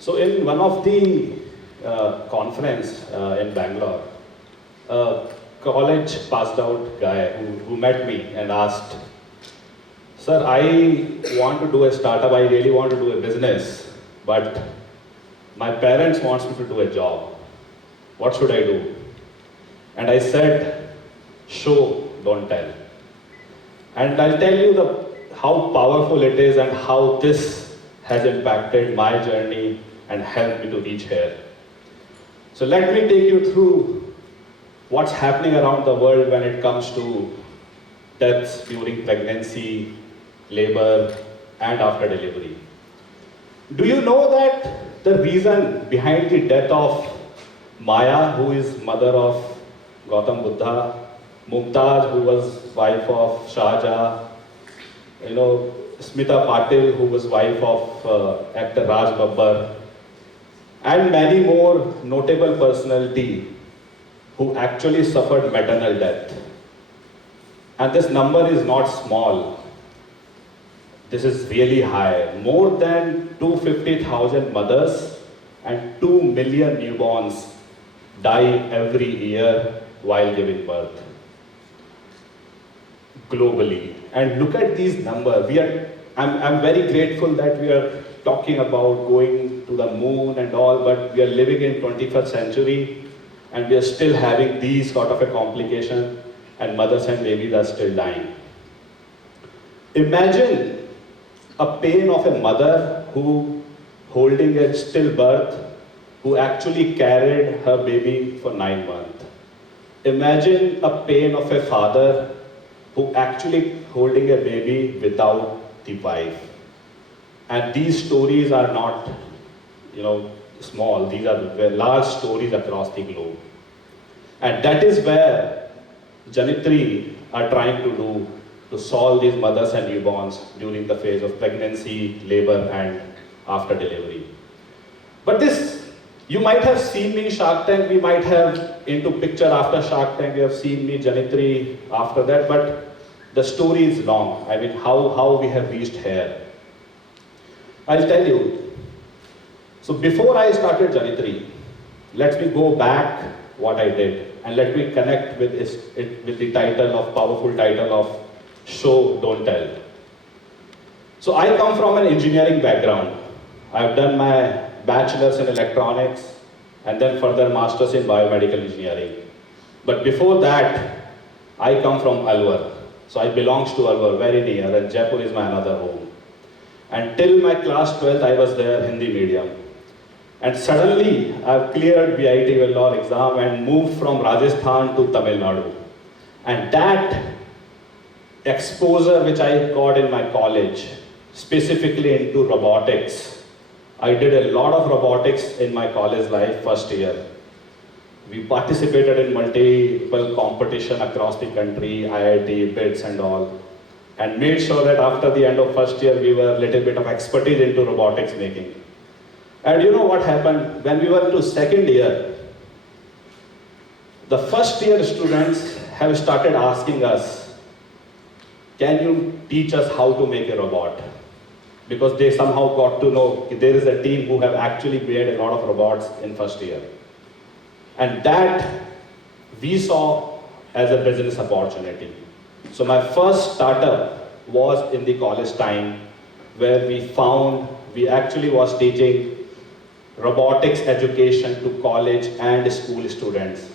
So in one of the conference in Bangalore, a college passed out guy who met me and asked, "Sir, I want to do a startup, I really want to do a business, but my parents wants me to do a job. What should I do?" And I said, "Show, don't tell." And I'll tell you how powerful it is and how this has impacted my journey and helped me to reach here. So let me take you through what's happening around the world when it comes to deaths during pregnancy, labor, and after delivery. Do you know that the reason behind the death of Maya, who is mother of Gautam Buddha, Mumtaz, who was wife of Shah Jahan, Smita Patil, who was wife of actor Raj Babbar, and many more notable personalities who actually suffered maternal death. And this number is not small. This is really high. More than 250,000 mothers and 2 million newborns die every year while giving birth globally. And look at these numbers. I'm very grateful that we are talking about going to the moon and all, but we are living in 21st century and we are still having these sort of a complication, and mothers and babies are still dying. Imagine a pain of a mother who holding a stillbirth, who actually carried her baby for 9 months. Imagine a pain of a father who actually holding a baby without the wife. And these stories are not, small. These are very large stories across the globe. And that is where Janitri are trying to do to solve these mothers and newborns during the phase of pregnancy, labor, and after delivery. But this, you might have seen me in Shark Tank, we might have into picture after Shark Tank, you have seen me Janitri after that, but the story is long. I mean, how we have reached here. I'll tell you. So before I started Janitri, let me go back what I did and let me connect with the powerful title of Show, Don't Tell. So I come from an engineering background. I've done my bachelor's in electronics and then further master's in biomedical engineering. But before that, I come from Alwar. So I belongs to Arun, very near, and Jaipur is my another home. And till my class 12th, I was there, Hindi medium. And suddenly, I've cleared BIT law exam and moved from Rajasthan to Tamil Nadu. And that exposure which I got in my college, specifically into robotics, I did a lot of robotics in my college life, first year. We participated in multiple competition across the country, IIT, BITS and all, and made sure that after the end of first year, we were a little bit of expertise into robotics making. And you know what happened? When we were into second year, the first year students have started asking us, "Can you teach us how to make a robot?" Because they somehow got to know there is a team who have actually made a lot of robots in first year. And that we saw as a business opportunity. So my first startup was in the college time, where we actually was teaching robotics education to college and school students.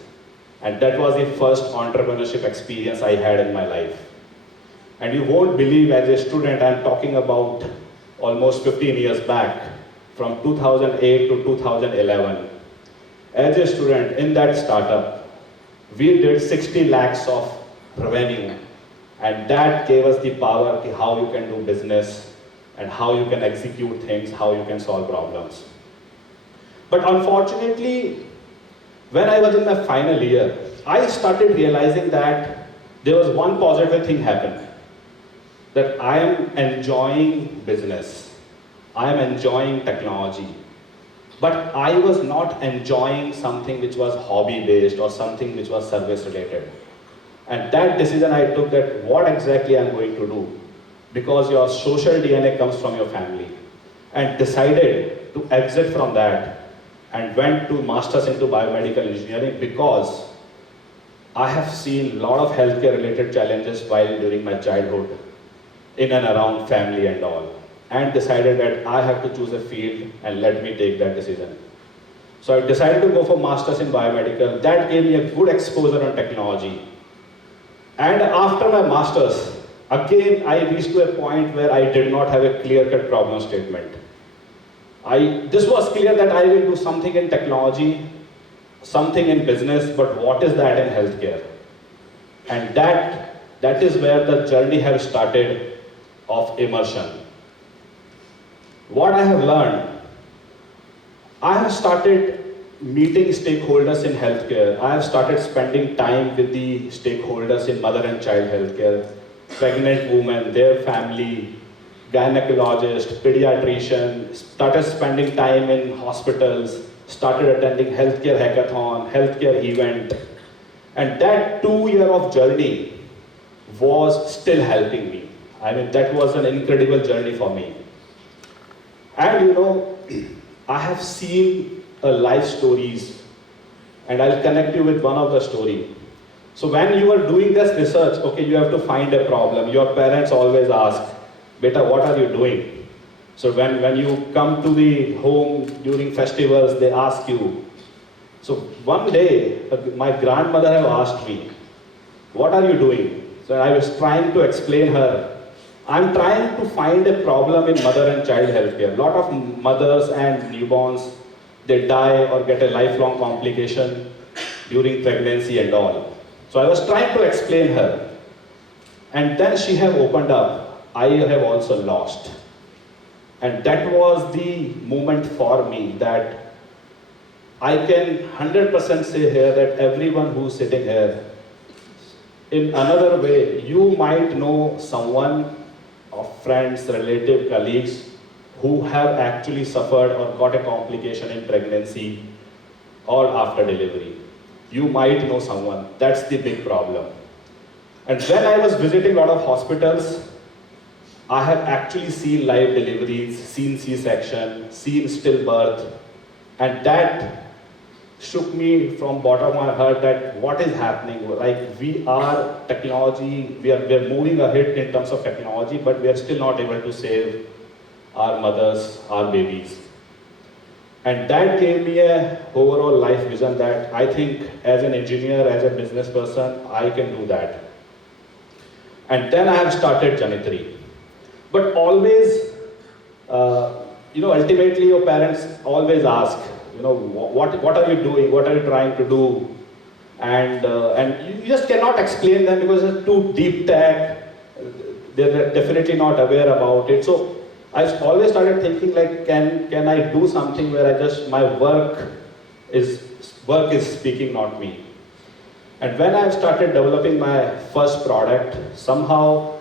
And that was the first entrepreneurship experience I had in my life. And you won't believe, as a student, I'm talking about almost 15 years back, from 2008 to 2011. As a student in that startup, we did 60 lakhs of revenue, and that gave us the power to how you can do business and how you can execute things, how you can solve problems. But unfortunately, when I was in my final year, I started realizing that there was one positive thing happened, that I am enjoying business, I am enjoying technology. But I was not enjoying something which was hobby-based or something which was service-related. And that decision I took, that what exactly I'm going to do, because your social DNA comes from your family, and decided to exit from that and went to masters into biomedical engineering because I have seen a lot of healthcare related challenges while during my childhood in and around family and all, and decided that I have to choose a field and let me take that decision. So I decided to go for masters in biomedical. That gave me a good exposure on technology. And after my masters, again I reached to a point where I did not have a clear-cut problem statement. This was clear that I will do something in technology, something in business, but what is that in healthcare? And that is where the journey has started of Immersion. What I have learned, I have started meeting stakeholders in healthcare. I have started spending time with the stakeholders in mother and child healthcare, pregnant women, their family, gynecologist, pediatrician, started spending time in hospitals, started attending healthcare hackathon, healthcare event. And that 2 year of journey was still helping me. I mean, that was an incredible journey for me. And you know, I have seen life stories, and I'll connect you with one of the story. So when you are doing this research, okay, you have to find a problem. Your parents always ask, "Beta, what are you doing?" So when you come to the home during festivals, they ask you. So one day, my grandmother have asked me, "What are you doing?" So I was trying to explain her, I'm trying to find a problem in mother and child healthcare. A lot of mothers and newborns, they die or get a lifelong complication during pregnancy and all. So I was trying to explain her. And then she have opened up, I have also lost. And that was the moment for me that I can 100% say here that everyone who's sitting here, in another way, you might know someone of friends, relative, colleagues who have actually suffered or got a complication in pregnancy or after delivery. You might know someone. That's the big problem. And when I was visiting a lot of hospitals, I have actually seen live deliveries, seen C-section, seen stillbirth, and that shook me from bottom of my heart that what is happening? Like we are technology, we are moving ahead in terms of technology, but we are still not able to save our mothers, our babies. And that gave me a overall life vision that I think as an engineer, as a business person, I can do that. And then I have started Janitri. But always, ultimately your parents always ask, what are you doing? What are you trying to do? And you just cannot explain them because it's too deep tech. They're definitely not aware about it. So I always started thinking like, can I do something where my work is speaking, not me. And when I started developing my first product, somehow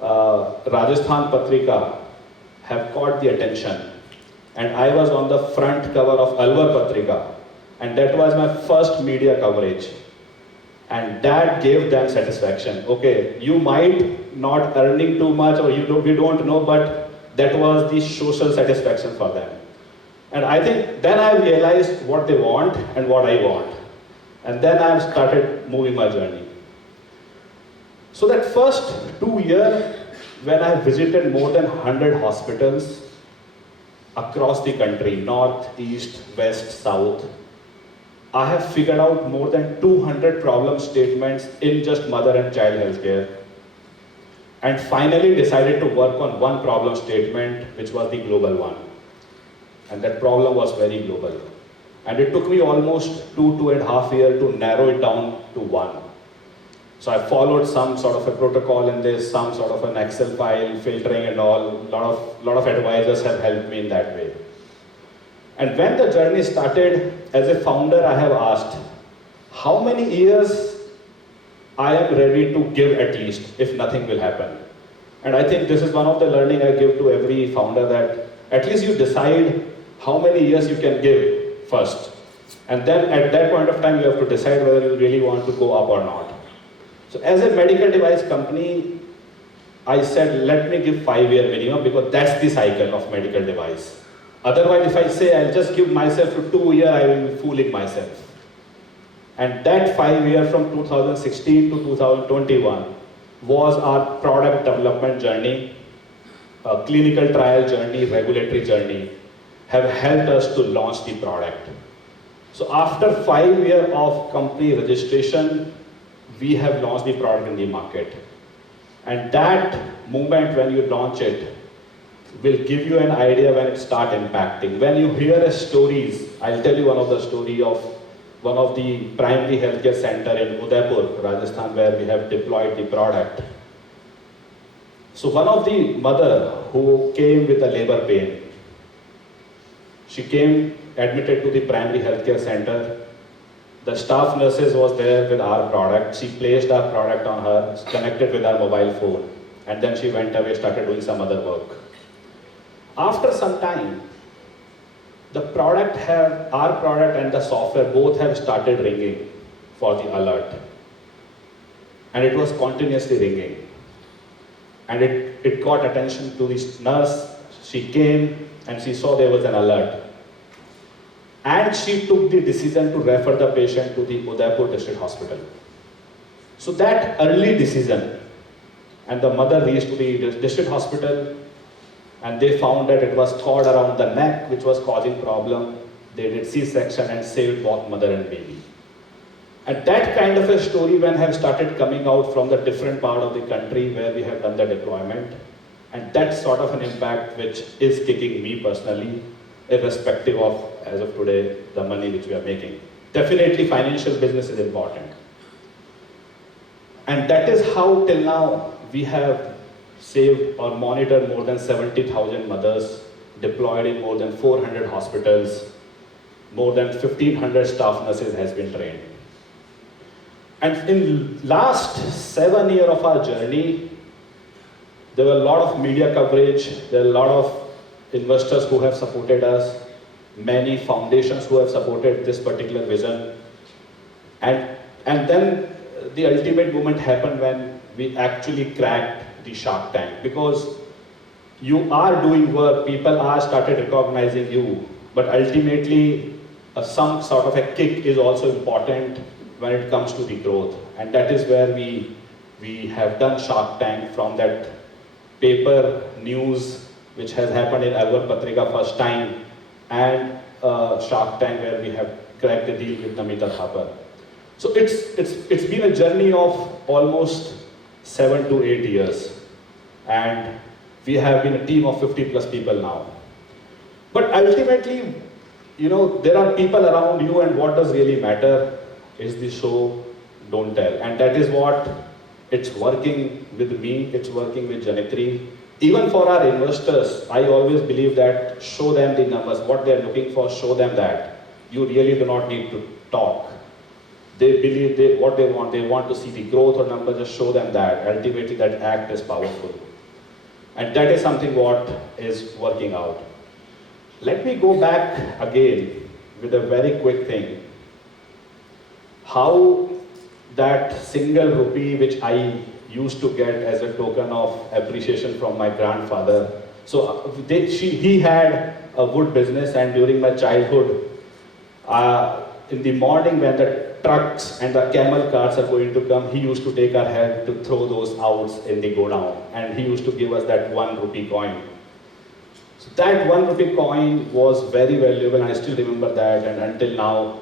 Rajasthan Patrika have caught the attention. And I was on the front cover of Alwar Patrika. And that was my first media coverage. And that gave them satisfaction. Okay, you might not earning too much or we don't know, but that was the social satisfaction for them. And I think then I realized what they want and what I want. And then I started moving my journey. So that first 2 years, when I visited more than 100 hospitals across the country, north, east, west, south, I have figured out more than 200 problem statements in just mother and child healthcare. And finally decided to work on one problem statement, which was the global one. And that problem was very global. And it took me almost 2.5 years to narrow it down to one. So I followed some sort of a protocol in this, some sort of an Excel file, filtering and all. Lot of advisors have helped me in that way. And when the journey started, as a founder, I have asked, how many years I am ready to give at least, if nothing will happen. And I think this is one of the learning I give to every founder, that at least you decide how many years you can give first. And then at that point of time, you have to decide whether you really want to go up or not. So as a medical device company, I said, let me give 5 year minimum because that's the cycle of medical device. Otherwise, if I say I'll just give myself to 2 years, I will be fooling myself. And that 5 years from 2016 to 2021 was our product development journey, a clinical trial journey, regulatory journey, have helped us to launch the product. So after 5 years of company registration, we have launched the product in the market. And that moment when you launch it will give you an idea when it starts impacting. When you hear stories, I'll tell you one of the story of one of the primary healthcare center in Udaipur, Rajasthan, where we have deployed the product. So one of the mother who came with a labor pain, she came admitted to the primary healthcare center. The staff nurses was there with our product. She placed our product on her, connected with our mobile phone, and then she went away, started doing some other work. After some time, our product and the software both have started ringing for the alert. And it was continuously ringing. And it got attention to this nurse. She came and she saw there was an alert. And she took the decision to refer the patient to the Udaipur district hospital. So that early decision, and the mother reached to the district hospital, and they found that it was cord around the neck which was causing problem. They did C-section and saved both mother and baby. And that kind of a story when have started coming out from the different part of the country where we have done the deployment. And that's sort of an impact which is kicking me personally, irrespective of, as of today, the money which we are making. Definitely financial business is important. And that is how till now we have saved or monitored more than 70,000 mothers, deployed in more than 400 hospitals, more than 1,500 staff nurses has been trained. And in last 7 years of our journey, there were a lot of media coverage, there are a lot of investors who have supported us, many foundations who have supported this particular vision. And then the ultimate moment happened when we actually cracked the Shark Tank, because you are doing work, people are started recognizing you, but ultimately some sort of a kick is also important when it comes to the growth. And that is where we have done Shark Tank, from that paper news which has happened in Agarwal Patrika first time, and Shark Tank where we have cracked the deal with Namita Thapar. So it's been a journey of almost 7 to 8 years, and we have been a team of 50 plus people now. But ultimately, there are people around you, and what does really matter is the show, don't tell. And that is what it's working with me, it's working with Janitri. Even for our investors, I always believe that show them the numbers, what they're looking for, show them that. You really do not need to talk. They believe what they want to see the growth or numbers, just show them that. Ultimately, that act is powerful. And that is something what is working out. Let me go back again with a very quick thing. How that single rupee which I used to get as a token of appreciation from my grandfather. So he had a wood business, and during my childhood, in the morning when the trucks and the camel cars are going to come, he used to take our head to throw those out in the godown, and he used to give us that 1 rupee coin. So that 1 rupee coin was very valuable, and I still remember that, and until now,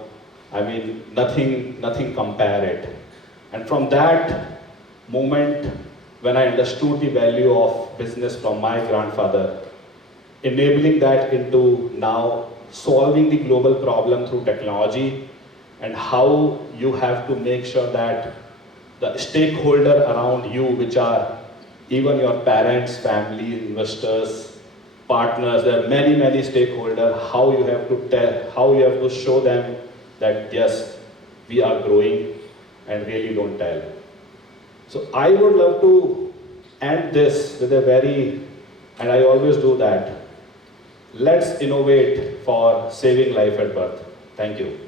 I mean, nothing compare it. And from that moment, when I understood the value of business from my grandfather, enabling that into now solving the global problem through technology, and how you have to make sure that the stakeholder around you, which are even your parents, family, investors, partners, there are many stakeholders, how you have to show them that yes, we are growing, and really don't tell. So I would love to end this with and I always do that, let's innovate for saving life at birth. Thank you.